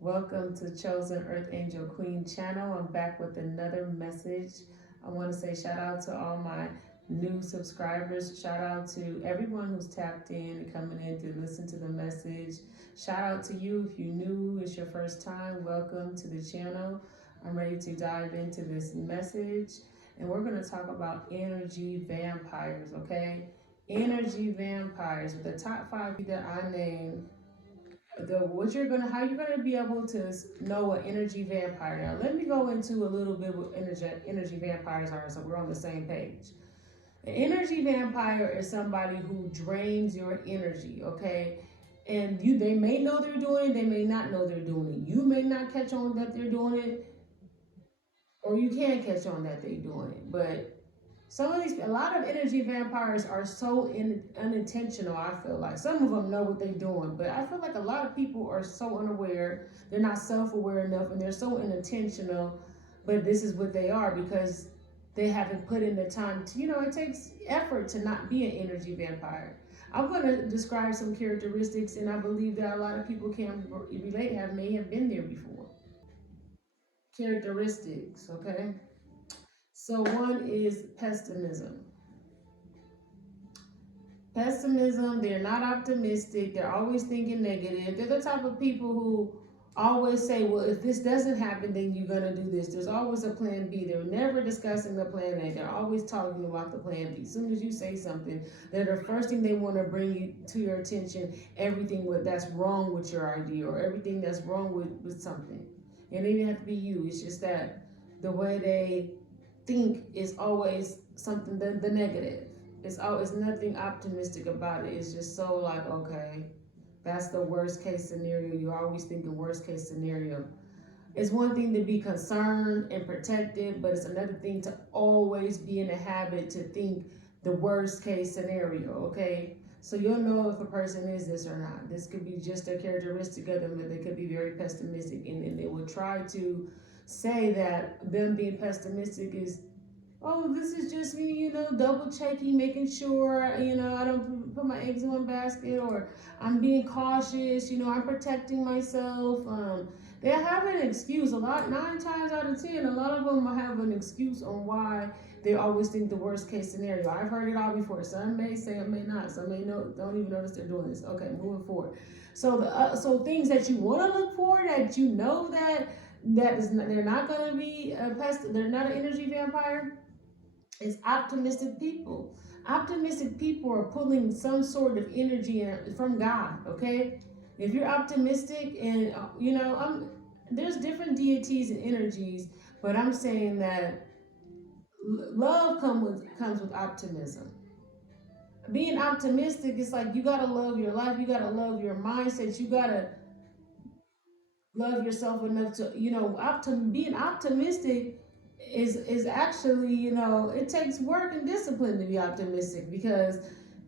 Welcome to Chosen Earth Angel Queen channel. I'm back with another message. I want to say shout out to all my new subscribers. Shout out to everyone who's tapped in and coming in to listen to the message. Shout out to you if you're new, it's your first time. Welcome to the channel. I'm ready to dive into this message, and we're going to talk about energy vampires, okay? Energy vampires. The top 5 that I named, how you're gonna be able to know an energy vampire. Now let me go into a little bit what energy vampires are, so we're on the same page. An energy vampire is somebody who drains your energy, okay? And they may know they're doing it, they may not know they're doing it. You may not catch on that they're doing it, or you can catch on that they're doing it. But a lot of energy vampires are so unintentional. I feel like some of them know what they're doing, but I feel like a lot of people are so unaware. They're not self-aware enough, and they're so unintentional. But this is what they are because they haven't put in the time to. It takes effort to not be an energy vampire. I'm going to describe some characteristics, and I believe that a lot of people can relate. May have been there before. Characteristics, okay. So one is pessimism. They're not optimistic. They're always thinking negative. They're the type of people who always say, well, if this doesn't happen, then you're going to do this. There's always a plan B. They're never discussing the plan A. They're always talking about the plan B. As soon as you say something, they're the first thing they want to bring you to your attention, everything that's wrong with your idea or everything that's wrong with something. And it doesn't have to be you. It's just that the way they think is always something, the negative. It's always nothing optimistic about it. It's just so like, okay, that's the worst case scenario. You're always thinking worst case scenario. It's one thing to be concerned and protected, but it's another thing to always be in a habit to think the worst case scenario, okay? So you'll know if a person is this or not. This could be just a characteristic of them, but they could be very pessimistic, and they will try to say that them being pessimistic is, oh, this is just me, double checking, making sure, I don't put my eggs in one basket, or I'm being cautious, I'm protecting myself. They have an excuse. 9 times out of 10, a lot of them have an excuse on why they always think the worst case scenario. I've heard it all before. Some may say, some may not. Some may don't even notice they're doing this. Okay, moving forward. So things that you want to look for, that they're not going to be a pest. They're not an energy vampire. Is optimistic people. Optimistic people are pulling some sort of energy from God, okay? If you're optimistic, and there's different deities and energies, but I'm saying that love comes with optimism. Being optimistic, it's like you gotta love your life, you gotta love your mindset, you gotta love yourself enough to, being optimistic is actually, it takes work and discipline to be optimistic, because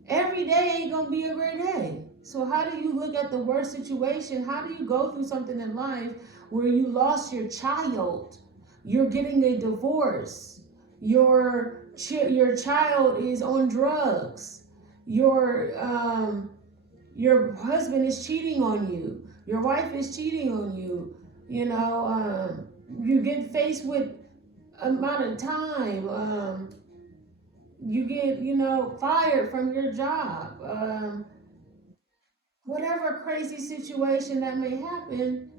every day ain't gonna be a great day. So how do you look at the worst situation? How do you go through something in life where you lost your child, you're getting a divorce, your child is on drugs, your husband is cheating on you, your wife is cheating on you, you get faced with amount of time, you get, fired from your job, whatever crazy situation that may happen,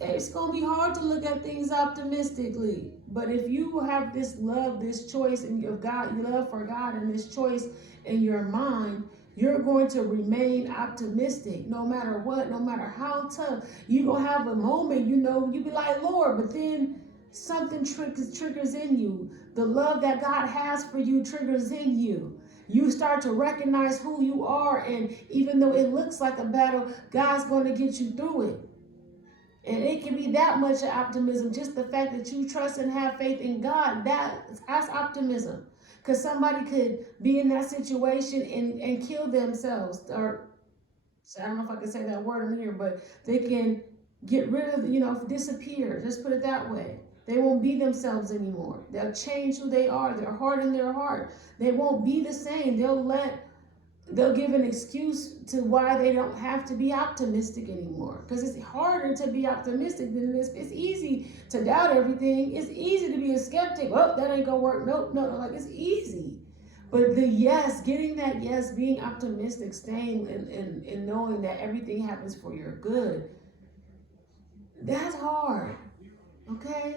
it's going to be hard to look at things optimistically. But if you have this love, this choice of God, your love for God, and this choice in your mind, you're going to remain optimistic no matter what, no matter how tough. You're going to have a moment, you be like, Lord, but then something triggers in you. The love that God has for you triggers in you. You start to recognize who you are, and even though it looks like a battle, God's going to get you through it. And it can be that much optimism. Just the fact that you trust and have faith in God, that's optimism. Because somebody could be in that situation and kill themselves. Or, I don't know if I can say that word in here, but they can get rid of, disappear. Just put it that way. They won't be themselves anymore. They'll change who they are. They'll harden their heart. They won't be the same. They'll let they'll give an excuse to why they don't have to be optimistic anymore. Because it's harder to be optimistic than it is. It's easy to doubt everything. It's easy to be a skeptic. Oh, that ain't gonna work. Nope, no, no. Like, it's easy. But the yes, getting that yes, being optimistic, staying and knowing that everything happens for your good, that's hard. Okay?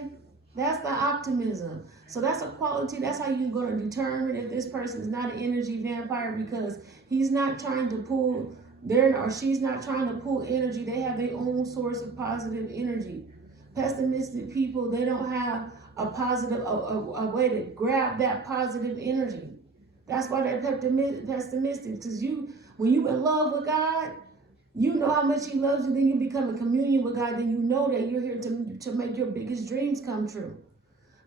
That's the optimism. So that's a quality. That's how you're going to determine if this person is not an energy vampire, because he's not trying to pull their, or she's not trying to pull energy. They have their own source of positive energy. Pessimistic people, they don't have a positive, a way to grab that positive energy. That's why they're pessimistic. Because when you in love with God, you know how much he loves you, then you become in communion with God, then you know that you're here to make your biggest dreams come true.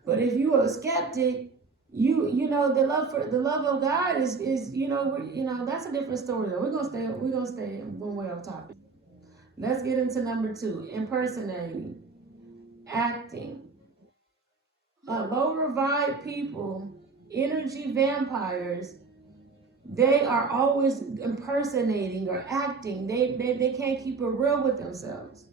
But if you are a skeptic, you know the love of God is that's a different story though. We're gonna stay one way off topic. Let's get into number 2, impersonating, acting. Lower vibe people, energy vampires, they are always impersonating or acting. They can't keep it real with themselves.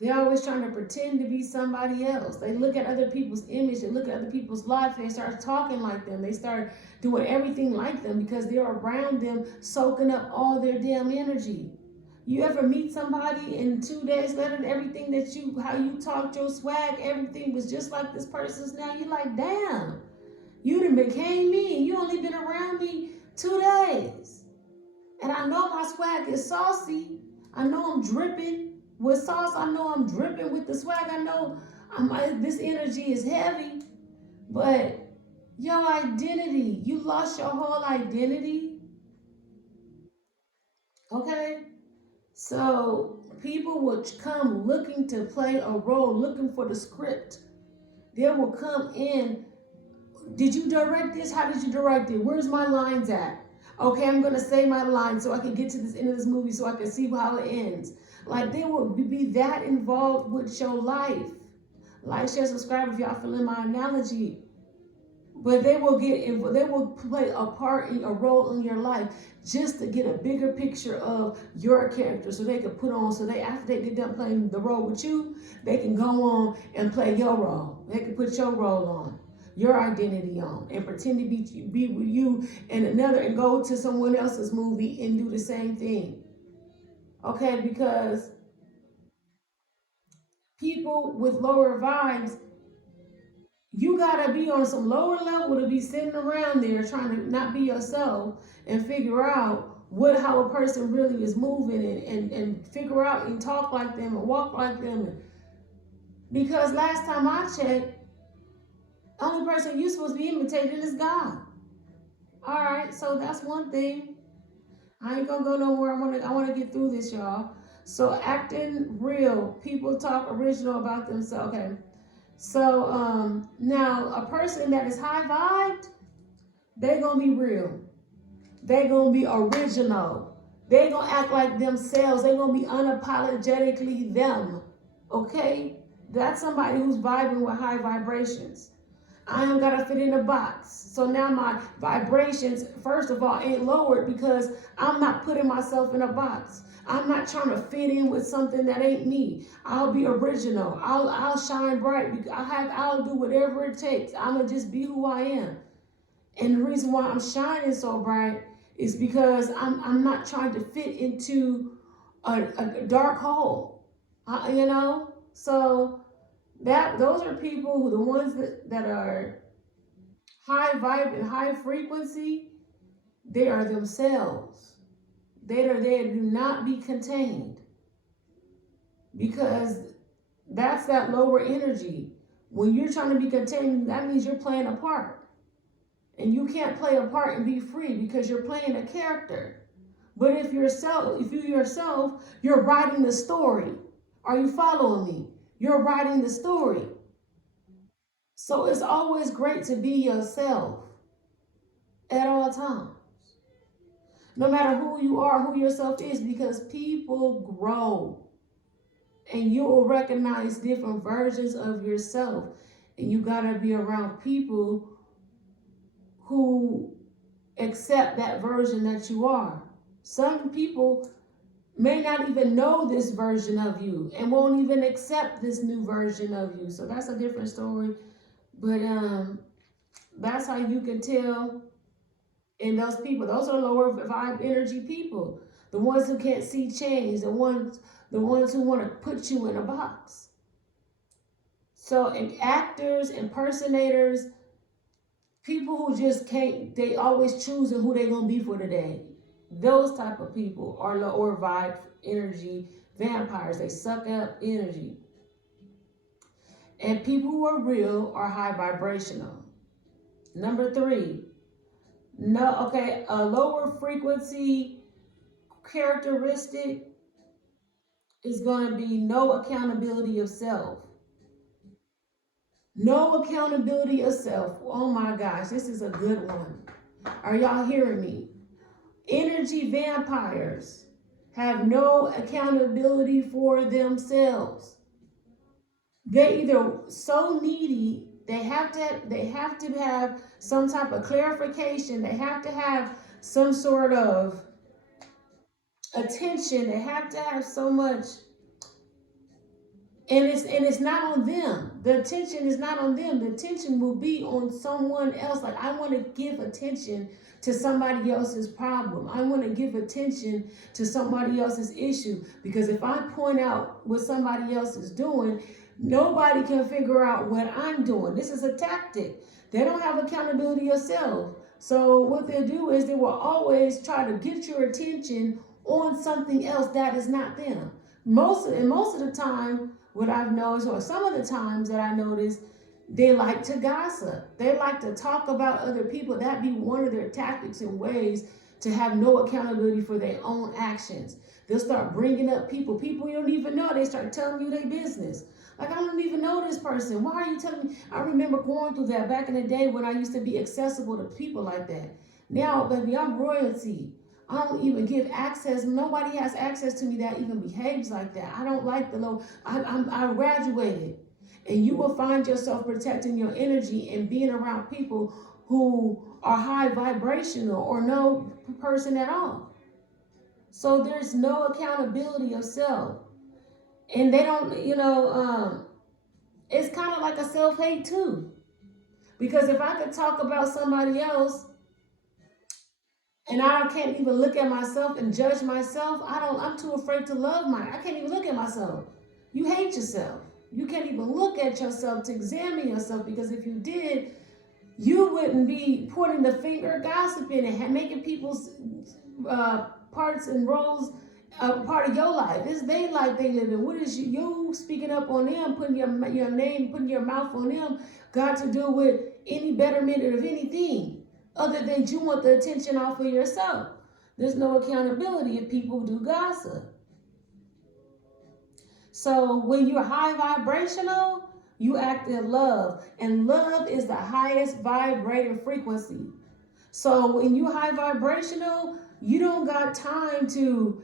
They're always trying to pretend to be somebody else. They look at other people's image, they look at other people's life, they start talking like them. They start doing everything like them because they're around them, soaking up all their damn energy. You ever meet somebody and 2 days later, everything that how you talked, your swag, everything was just like this person's now? You're like, damn, you done became me and you only been around me 2 days. And I know my swag is saucy. I know I'm dripping with sauce. I know I'm dripping with the swag. I know this energy is heavy. But your identity, you lost your whole identity. Okay? So people will come looking to play a role, looking for the script. They will come in. Did you direct this? How did you direct it? Where's my lines at? Okay, I'm going to say my lines so I can get to this end of this movie so I can see how it ends. Like, they will be that involved with your life. Like, share, subscribe if y'all feeling my analogy. But they will play a part in a role in your life just to get a bigger picture of your character, so they can put on, so they, after they get done playing the role with you, they can go on and play your role. They can put your role on, your identity on, and pretend to be with you and go to someone else's movie and do the same thing. Okay, because people with lower vibes, you gotta be on some lower level to be sitting around there trying to not be yourself and figure out how a person really is moving, and figure out and talk like them and walk like them. Because last time I checked, the only person you're supposed to be imitating is God. All right, so that's one thing. I ain't gonna go nowhere. I wanna get through this, y'all. So acting real, people talk original about themselves. Okay. So now a person that is high vibed, they gonna be real. They gonna be original. They gonna act like themselves. They gonna be unapologetically them. Okay? That's somebody who's vibing with high vibrations. I ain't gotta fit in a box. So now my vibrations, first of all, ain't lowered because I'm not putting myself in a box. I'm not trying to fit in with something that ain't me. I'll be original. I'll shine bright. I'll do whatever it takes. I'ma just be who I am. And the reason why I'm shining so bright is because I'm not trying to fit into a dark hole. So those are people who, the ones that are high vibe and high frequency, they are themselves. They do not be contained, because that's that lower energy. When you're trying to be contained, that means you're playing a part. And you can't play a part and be free because you're playing a character. But if you yourself, you're writing the story. Are you following me? You're writing the story. So it's always great to be yourself at all times. No matter who you are, who yourself is, because people grow. And you will recognize different versions of yourself. And you gotta be around people who accept that version that you are. Some people may not even know this version of you and won't even accept this new version of you. So that's a different story. But that's how you can tell in those people. Those are lower vibe energy people. The ones who can't see change, the ones who want to put you in a box. So actors, impersonators, people who just can't, they always choosing who they gonna be for today. Those type of people are lower vibe energy vampires. They suck up energy. And people who are real are high vibrational. Number 3, a lower frequency characteristic is going to be no accountability of self. No accountability of self. Oh my gosh, this is a good one. Are y'all hearing me? Energy vampires have no accountability for themselves. They either so needy, they have to have some type of clarification, they have to have some sort of attention, they have to have so much, and it's not on them. The attention is not on them. The attention will be on someone else. Like, I want to give attention to somebody else's problem. I want to give attention to somebody else's issue, because if I point out what somebody else is doing, nobody can figure out what I'm doing. This is a tactic. They don't have accountability of self. So what they do is they will always try to get your attention on something else that is not them. Most of the time, what I've noticed, or some of the times that I notice, they like to gossip. They like to talk about other people. That be one of their tactics and ways to have no accountability for their own actions. They'll start bringing up people you don't even know. They start telling you their business. Like, I don't even know this person. Why are you telling me? I remember going through that back in the day when I used to be accessible to people like that. Now, baby, I'm royalty. I don't even give access. Nobody has access to me that even behaves like that. I don't like the low. I graduated. And you will find yourself protecting your energy and being around people who are high vibrational or no person at all. So there's no accountability of self. And they don't, it's kind of like a self-hate too. Because if I could talk about somebody else and I can't even look at myself and judge myself, I'm too afraid to love I can't even look at myself. You hate yourself. You can't even look at yourself to examine yourself, because if you did, you wouldn't be pointing the finger, gossiping, and making people's parts and roles part of your life. It's their life they live in. What is you speaking up on them, putting your name, putting your mouth on them, got to do with any betterment of anything other than you want the attention off of yourself? There's no accountability if people do gossip. So when you're high vibrational, you act in love, and love is the highest vibrating frequency. So when you high vibrational, you don't got time to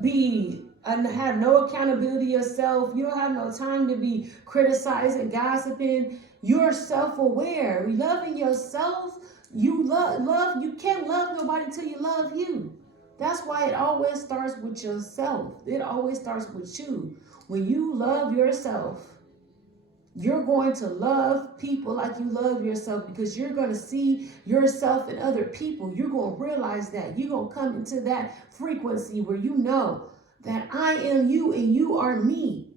be and have no accountability of self. You don't have no time to be criticizing, gossiping. You're self-aware, loving yourself. You love. You can't love nobody till you love you. That's why it always starts with yourself. It always starts with you. When you love yourself, you're going to love people like you love yourself, because you're going to see yourself in other people. You're going to realize that. You're going to come into that frequency where you know that I am you and you are me.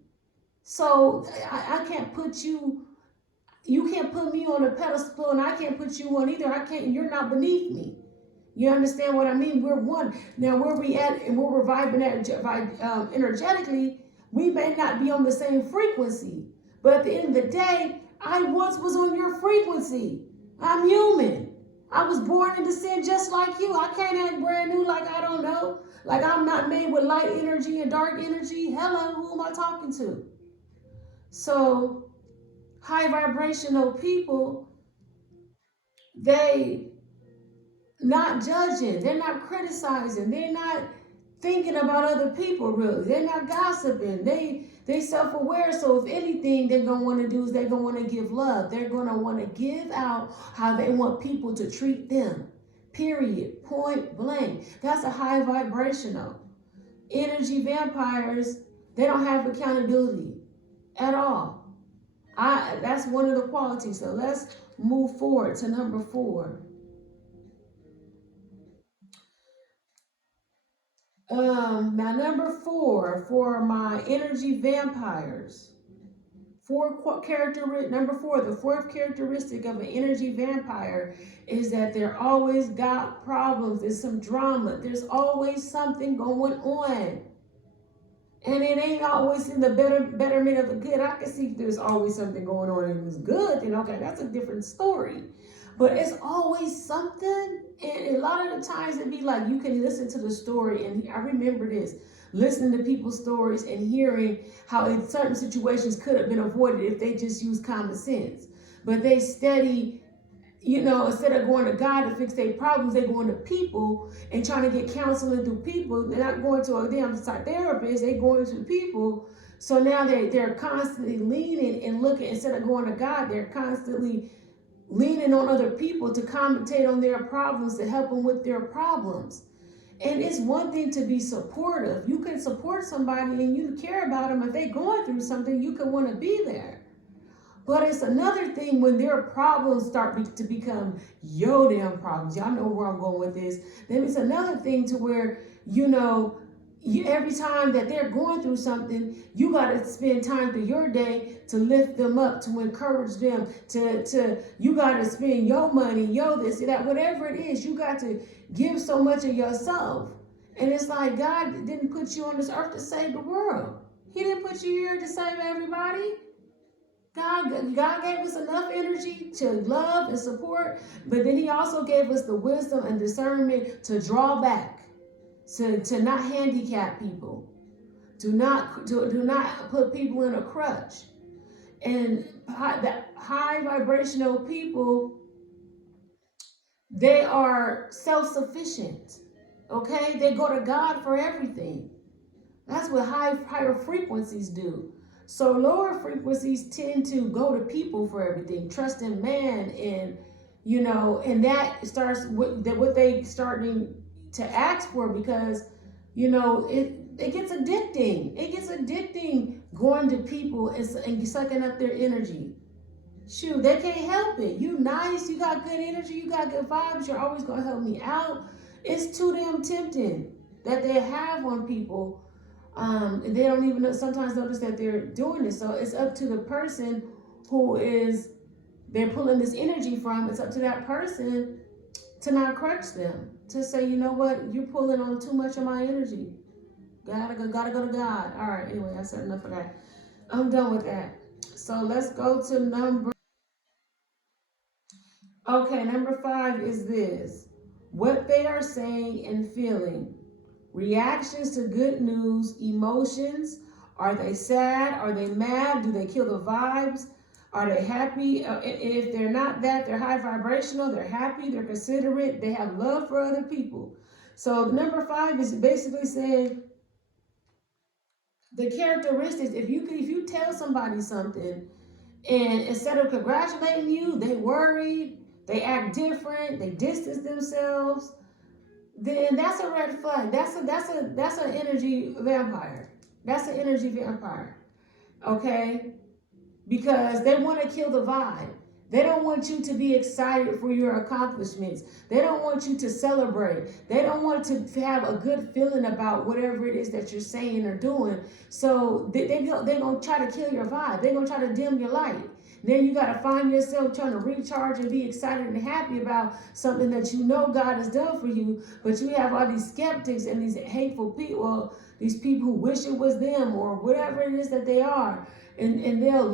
So I can't put you can't put me on a pedestal, and I can't put you on either. You're not beneath me. You understand what I mean? We're one. Now, where we at and where we're vibing at energetically, we may not be on the same frequency. But at the end of the day, I once was on your frequency. I'm human. I was born into sin just like you. I can't act brand new like I don't know. Like I'm not made with light energy and dark energy. Hello, who am I talking to? So high vibrational people, they not judging, they're not criticizing, they're not thinking about other people really. They're not gossiping. They self-aware. So if anything they're gonna want to do is they're gonna want to give love. They're gonna want to give out how they want people to treat them. Period. Point blank. That's a high vibrational. Energy vampires, they don't have accountability at all. That's one of the qualities. So let's move forward to number 4. Now number 4 for my energy vampires. Number 4, the fourth characteristic of an energy vampire is that they're always got problems. There's some drama. There's always something going on. And it ain't always in the betterment of the good. I can see if there's always something going on and it was good, then okay, that's a different story. But it's always something. And a lot of the times it'd be like you can listen to the story, and I remember this, listening to people's stories and hearing how in certain situations could have been avoided if they just used common sense. But they steady, instead of going to God to fix their problems, they're going to people and trying to get counseling through people. They're not going to a damn therapist, they're going to people. So now they're constantly leaning and looking, instead of going to God, they're constantly leaning on other people to commentate on their problems, to help them with their problems. And it's one thing to be supportive. You can support somebody and you care about them. If they're going through something, you can want to be there. But it's another thing when their problems start to become your damn problems. Y'all know where I'm going with this. Then it's another thing to where, every time that they're going through something, you got to spend time through your day to lift them up, to encourage them, you got to spend your money, this, that, whatever it is. You got to give so much of yourself. And it's like God didn't put you on this earth to save the world. He didn't put you here to save everybody. God gave us enough energy to love and support, but then he also gave us the wisdom and discernment to draw back, to not handicap people, do not put people in a crutch. And the high vibrational people, they are self-sufficient. Okay, they go to God for everything. That's what higher frequencies do. So lower frequencies tend to go to people for everything, trust in man, and and that starts with what they starting to ask for, because it gets addicting. It gets addicting going to people and sucking up their energy. Shoot, they can't help it. You nice, you got good energy, you got good vibes, you're always gonna help me out. It's too damn tempting that they have on people. And they don't even sometimes notice that they're doing this. So it's up to the person who they're pulling this energy from. It's up to that person to not crutch them, to say, you know what, you're pulling on too much of my energy. Gotta go to God. All right, anyway, I said enough of that. I'm done with that. So let's go to number 5 is this. What they are saying and feeling. Reactions to good news, emotions. Are they sad? Are they mad? Do they kill the vibes? Are they happy? If they're not that, they're high vibrational, they're happy, they're considerate, they have love for other people. So number 5 is basically saying the characteristics. If you tell somebody something and instead of congratulating you, they worried, they act different, they distance themselves, then that's a red flag. That's an energy vampire. That's an energy vampire. Okay? Because they want to kill the vibe. They don't want you to be excited for your accomplishments. They don't want you to celebrate. They don't want to have a good feeling about whatever it is that you're saying or doing. So they're going to try to kill your vibe. They're going to try to dim your light. Then you got to find yourself trying to recharge and be excited and happy about something that you know God has done for you. But you have all these skeptics and these hateful people, these people who wish it was them or whatever it is that they are. And they'll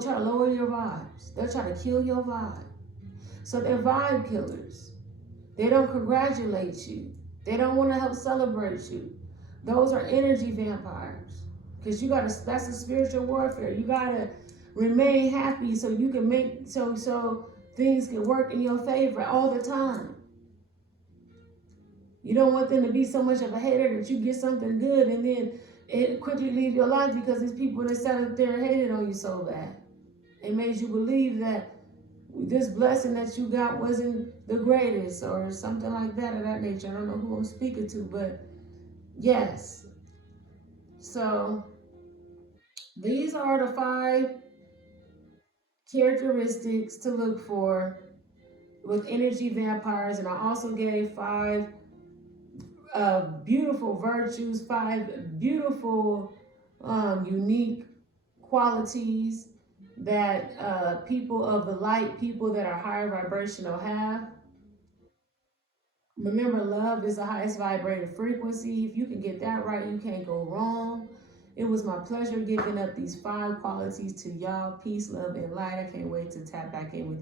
try to lower your vibes. They'll try to kill your vibe. So they're vibe killers. They don't congratulate you. They don't want to help celebrate you. Those are energy vampires. Because that's a spiritual warfare. You gotta remain happy so you can so things can work in your favor all the time. You don't want them to be so much of a hater that you get something good and then it quickly leave your life because these people that sat up there hated on you so bad. It made you believe that this blessing that you got wasn't the greatest, or something like that of that nature. I don't know who I'm speaking to, but yes. So these are the 5 characteristics to look for with energy vampires, and I also gave 5 beautiful virtues, 5 beautiful, unique qualities that people of the light, people that are higher vibrational have. Remember, love is the highest vibrated frequency. If you can get that right, you can't go wrong. It was my pleasure giving up these 5 qualities to y'all. Peace, love, and light. I can't wait to tap back in with you.